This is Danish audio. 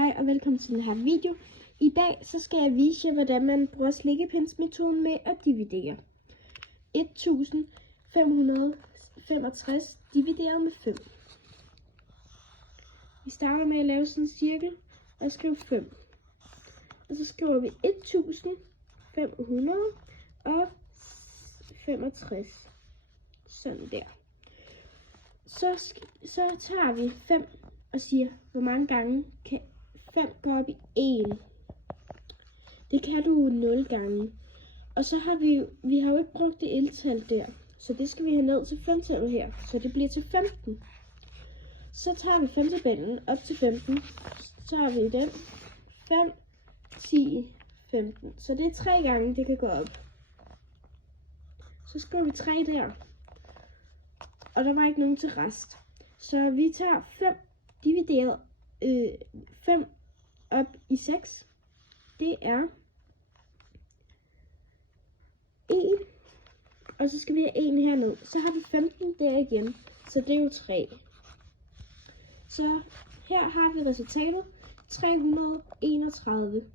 Hej og velkommen til den her video. I dag så skal jeg vise jer, hvordan man bruger slikkepindsmetoden med at dividere. 1565 divideret med 5. Vi starter med at lave sådan en cirkel og skrive 5. Og så skriver vi 1565. Sådan der. Så tager vi 5 og siger, hvor mange gange kan 5 gå op i 1. Det kan du 0 gange. Og så har vi har jo ikke brugt det eltal der, så det skal vi have ned til 5-tallet her, så det bliver til 15. Så tager vi 5-tabellen op til 15, så tager vi den 5, 10, 15. Så det er 3 gange, det kan gå op. Så skriver vi 3 der. Og der var ikke nogen til rest. Så vi tager 5 divideret 5 op i 6. Det er 1. Og så skal vi have 1 herned. Så har vi 15 der igen. Så det er jo 3. Så her har vi resultatet 331.